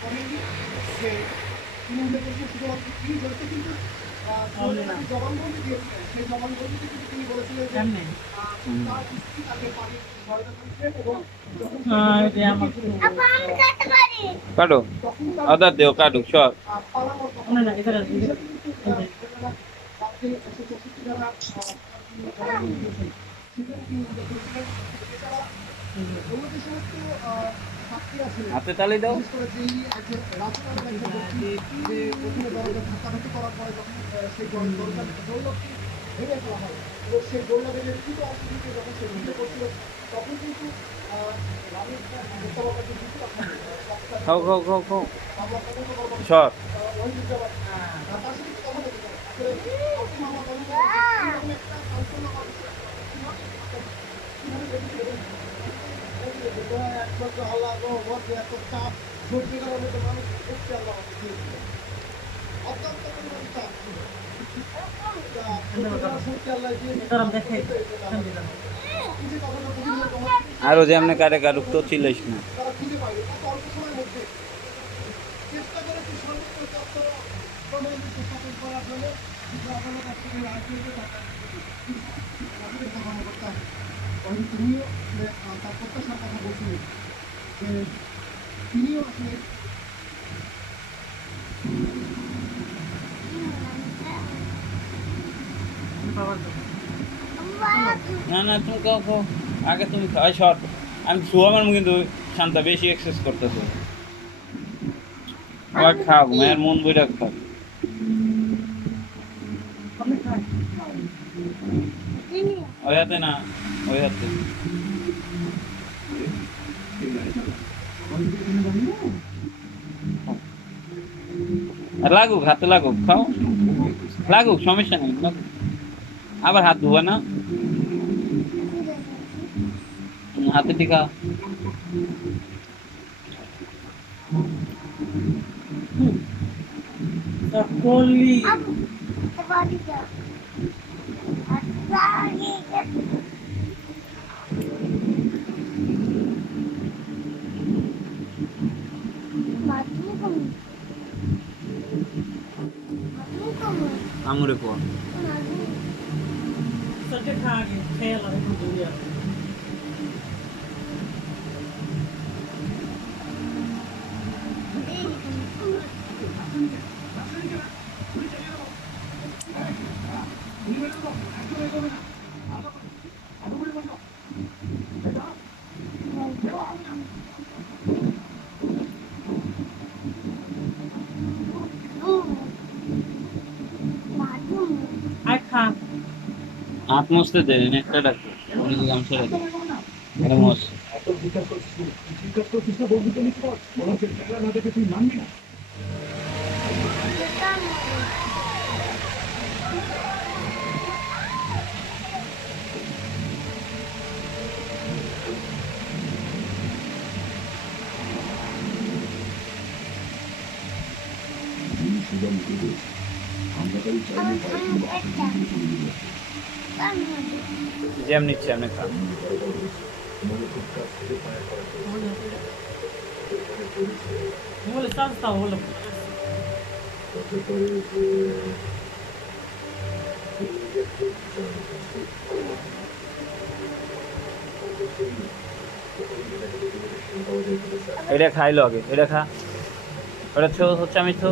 করেননি যে তিনি উল্লেখ করেছেন শুধুমাত্র তিনি জড়িত, কিন্তু জবানবন্দি দিয়েছিলেন। সেই জবানবন্দিতে কিন্তু তিনি বলেছিলেন যে তার স্ত্রী তাকে পানি সহায়তা করেছিলেন এবং যখন কাটো আদার দেও কাটো সব পালানোর কথা রাত্রে 164 ধারা জবানবন্দি দিয়েছেন সেখানে তিনি উল্লেখ করেছিলেন। এছাড়া অন্য যে সমস্ত ছাত্রী আছেন, হাতে তালি দাও। বিশেষ করে যেই যে রাজু নামের একজন ব্যক্তি যে প্রথমে দরজা ধাক্কাধাক্কি করার পরে যখন সেই দরজার দৌলতটি ভেঙে ফেলা হয় এবং সেই দৌলতের তৃতীয় অংশ থেকে যখন সে ঢুকে পড়ছিল, তখন কিন্তু রামের মোকাবেলা যে দ্বিতীয় খাও খাও খাও খাও সর ওয়াহিদুজ্জামান তার সাথে একটু কথা বলতে চাই। আসলে আপনি আমার মনে করেন এরকম একটা সান্ত্বনা মানুষ আল্লাহ এত চাপ সহ্য করার মতো মানুষ দেখতে আল্লাহ দিয়েছিল, অত্যন্ত পরিমাণ চাপ ছিল। আরো যেমন কারে কারুক তো ছিলিস না। তারা খুঁজে পায়নি এত অল্প সময়ের মধ্যে চেষ্টা করেছি সর্বোচ্চ তথ্য প্রমাণ উপস্থাপন করার জন্য, কিন্তু আদালত আসলে রায় দিয়েছে তাদের কর্মকর্তা তিনিও তার প্রত্যাশার কথা বলছিলেন যে তিনিও আসলে না না তুমি খাও খাও আগে তুমি খাও সর আমি শুয়াবার কিন্তু শান্তা বেশি এক্সেস করতেছে আবার খাও মায়ের মন বইটা খাও ওই হাতে না ওই হাতে লাগুক হাতে লাগুক খাও লাগুক সমস্যা নেই আবার হাত ধোয়া না হাতে টিকা করলি আমরে পর সরকে খা আগে খেয়ে লাগে দুনিয়া খা হাত মুছতে দেন একটা ডাক্তার উনি কি গামছা রাখে এটা মোস জ্যাম নিচ্ছে আপনি খান বলে সস্তা হলো এটা খাইলো আগে এটা খা ওটা হচ্ছে আমি তো